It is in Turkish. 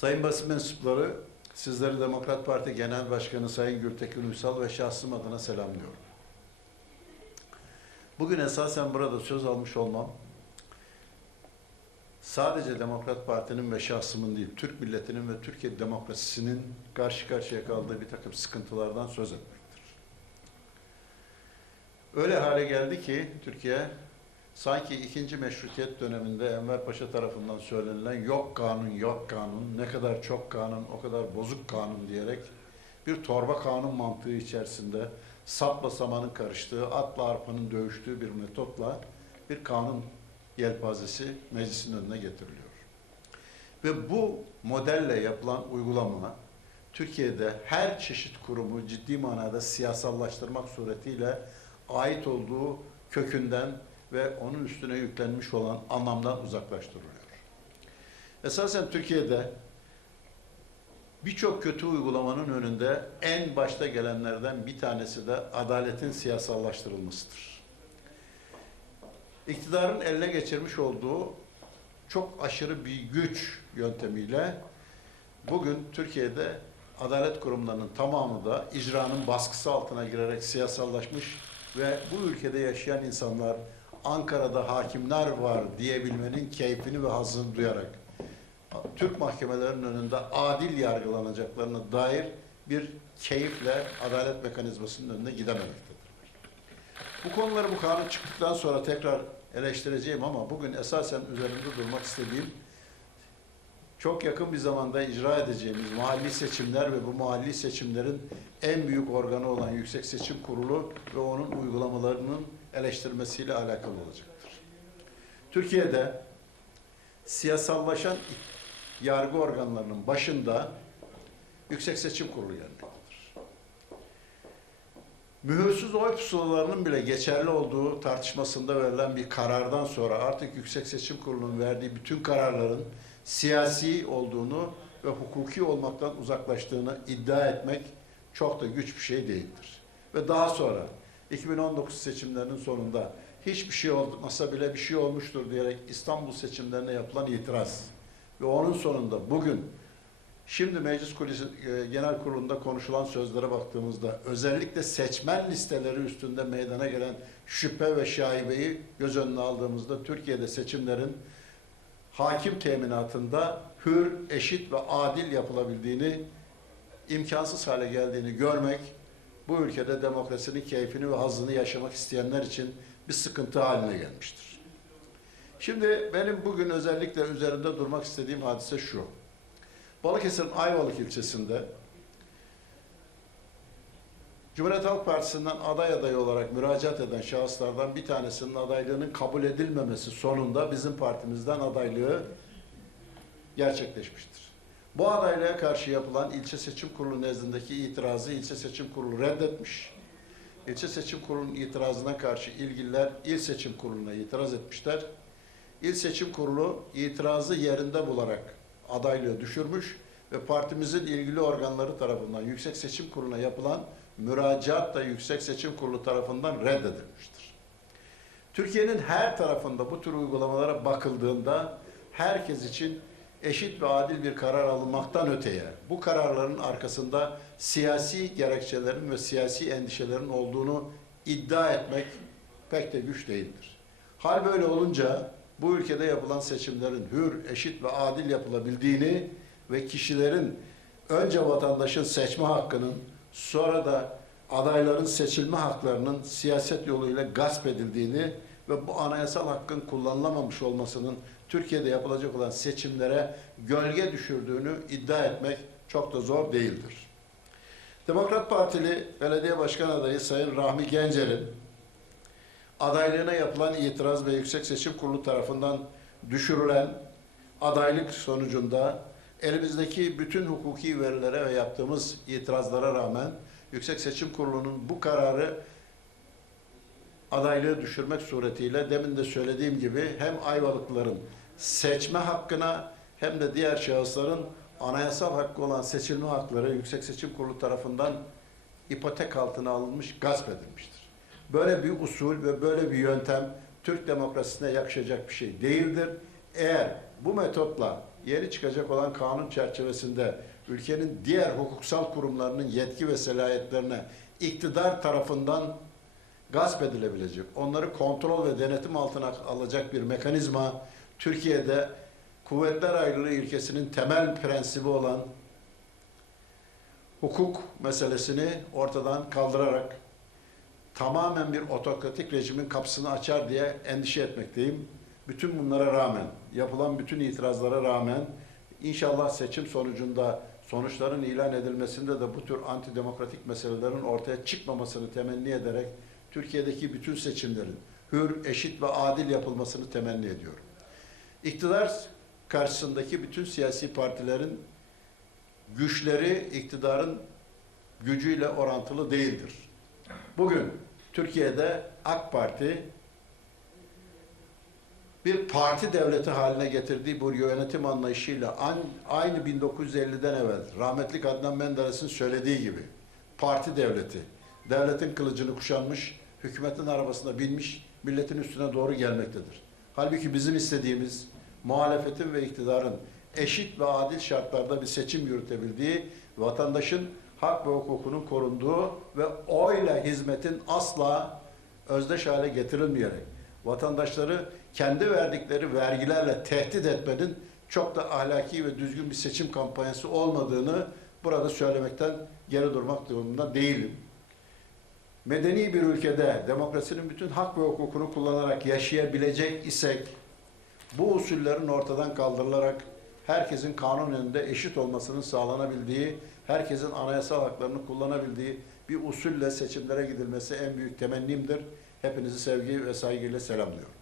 Sayın basın mensupları, sizleri Demokrat Parti Genel Başkanı Sayın Gültekin Uysal ve şahsım adına selamlıyorum. Bugün esasen burada söz almış olmam, sadece Demokrat Parti'nin ve şahsımın değil, Türk milletinin ve Türkiye demokrasisinin karşı karşıya kaldığı bir takım sıkıntılardan söz etmektir. Öyle hale geldi ki Türkiye sanki ikinci meşrutiyet döneminde Enver Paşa tarafından söylenilen yok kanun yok kanun ne kadar çok kanun o kadar bozuk kanun diyerek bir torba kanun mantığı içerisinde sapla samanın karıştığı, atla arpanın dövüştüğü bir metotla bir kanun yelpazesi meclisin önüne getiriliyor. Ve bu modelle yapılan uygulama Türkiye'de her çeşit kurumu ciddi manada siyasallaştırmak suretiyle ait olduğu kökünden ve onun üstüne yüklenmiş olan anlamdan uzaklaştırılıyor. Esasen Türkiye'de birçok kötü uygulamanın önünde en başta gelenlerden bir tanesi de adaletin siyasallaştırılmasıdır. İktidarın eline geçirmiş olduğu çok aşırı bir güç yöntemiyle bugün Türkiye'de adalet kurumlarının tamamı da icranın baskısı altına girerek siyasallaşmış ve bu ülkede yaşayan insanlar Ankara'da hakimler var diyebilmenin keyfini ve hazzını duyarak Türk mahkemelerinin önünde adil yargılanacaklarına dair bir keyifle adalet mekanizmasının önüne gidememektedir. Bu konuları bu kanun çıktıktan sonra tekrar eleştireceğim ama bugün esasen üzerinde durmak istediğim çok yakın bir zamanda icra edeceğimiz mahalli seçimler ve bu mahalli seçimlerin en büyük organı olan Yüksek Seçim Kurulu ve onun uygulamalarının eleştirmesiyle alakalı olacaktır. Türkiye'de siyasallaşan yargı organlarının başında Yüksek Seçim Kurulu gelmektedir. Mühürsüz oy pusulalarının bile geçerli olduğu tartışmasında verilen bir karardan sonra artık Yüksek Seçim Kurulu'nun verdiği bütün kararların siyasi olduğunu ve hukuki olmaktan uzaklaştığını iddia etmek çok da güç bir şey değildir. Ve daha sonra 2019 seçimlerinin sonunda hiçbir şey olmasa bile bir şey olmuştur diyerek İstanbul seçimlerine yapılan itiraz. Ve onun sonunda bugün şimdi Meclis Kulisi, e, Genel Kurulu'nda konuşulan sözlere baktığımızda özellikle seçmen listeleri üstünde meydana gelen şüphe ve şaibeyi göz önüne aldığımızda Türkiye'de seçimlerin hakim teminatında hür, eşit ve adil yapılabildiğini, imkansız hale geldiğini görmek, bu ülkede demokrasinin keyfini ve hazzını yaşamak isteyenler için bir sıkıntı haline gelmiştir. Şimdi benim bugün özellikle üzerinde durmak istediğim hadise şu. Balıkesir'in Ayvalık ilçesinde Cumhuriyet Halk Partisi'nden aday adayı olarak müracaat eden şahıslardan bir tanesinin adaylığının kabul edilmemesi sonunda bizim partimizden adaylığı gerçekleşmiştir. Bu adaylığa karşı yapılan ilçe seçim kurulu nezdindeki itirazı ilçe seçim kurulu reddetmiş. İlçe seçim kurulunun itirazına karşı ilgililer il seçim kuruluna itiraz etmişler. İl seçim kurulu itirazı yerinde bularak adaylığı düşürmüş ve partimizin ilgili organları tarafından Yüksek Seçim Kurulu'na yapılan müracaat da Yüksek Seçim Kurulu tarafından reddedilmiştir. Türkiye'nin her tarafında bu tür uygulamalara bakıldığında herkes için eşit ve adil bir karar alınmaktan öteye bu kararların arkasında siyasi gerekçelerin ve siyasi endişelerin olduğunu iddia etmek pek de güç değildir. Hal böyle olunca bu ülkede yapılan seçimlerin hür, eşit ve adil yapılabildiğini ve kişilerin önce vatandaşın seçme hakkının sonra da adayların seçilme haklarının siyaset yoluyla gasp edildiğini ve bu anayasal hakkın kullanılamamış olmasının Türkiye'de yapılacak olan seçimlere gölge düşürdüğünü iddia etmek çok da zor değildir. Demokrat Partili Belediye Başkan Adayı Sayın Rahmi Gencer'in adaylığına yapılan itiraz ve Yüksek Seçim Kurulu tarafından düşürülen adaylık sonucunda elimizdeki bütün hukuki verilere ve yaptığımız itirazlara rağmen Yüksek Seçim Kurulu'nun bu kararı adaylığı düşürmek suretiyle demin de söylediğim gibi hem Ayvalıklıların seçme hakkına hem de diğer şahısların anayasal hakkı olan seçilme hakları Yüksek Seçim Kurulu tarafından ipotek altına alınmış, gasp edilmiştir. Böyle bir usul ve böyle bir yöntem Türk demokrasisine yakışacak bir şey değildir. Eğer bu metotla yeni çıkacak olan kanun çerçevesinde ülkenin diğer hukuksal kurumlarının yetki ve selahiyetlerine iktidar tarafından gasp edilebilecek, onları kontrol ve denetim altına alacak bir mekanizma Türkiye'de kuvvetler ayrılığı ilkesinin temel prensibi olan hukuk meselesini ortadan kaldırarak tamamen bir otokratik rejimin kapısını açar diye endişe etmekteyim. Bütün bunlara rağmen, yapılan bütün itirazlara rağmen inşallah seçim sonucunda sonuçların ilan edilmesinde de bu tür antidemokratik meselelerin ortaya çıkmamasını temenni ederek Türkiye'deki bütün seçimlerin hür, eşit ve adil yapılmasını temenni ediyorum. İktidar karşısındaki bütün siyasi partilerin güçleri iktidarın gücüyle orantılı değildir. Bugün Türkiye'de AK Parti bir parti devleti haline getirdiği bu yönetim anlayışıyla an- aynı 1950'den evvel rahmetli Adnan Menderes'in söylediği gibi parti devleti, devletin kılıcını kuşanmış, hükümetin arabasına binmiş, milletin üstüne doğru gelmektedir. Halbuki bizim istediğimiz muhalefetin ve iktidarın eşit ve adil şartlarda bir seçim yürütebildiği, vatandaşın hak ve hukukunun korunduğu ve oyla hizmetin asla özdeş hale getirilmeyerek vatandaşları kendi verdikleri vergilerle tehdit etmenin çok da ahlaki ve düzgün bir seçim kampanyası olmadığını burada söylemekten geri durmak durumunda değilim. Medeni bir ülkede demokrasinin bütün hak ve hukukunu kullanarak yaşayabilecek isek bu usullerin ortadan kaldırılarak herkesin kanun önünde eşit olmasının sağlanabildiği, herkesin anayasal haklarını kullanabildiği bir usulle seçimlere gidilmesi en büyük temennimdir. Hepinizi sevgi ve saygıyla selamlıyorum.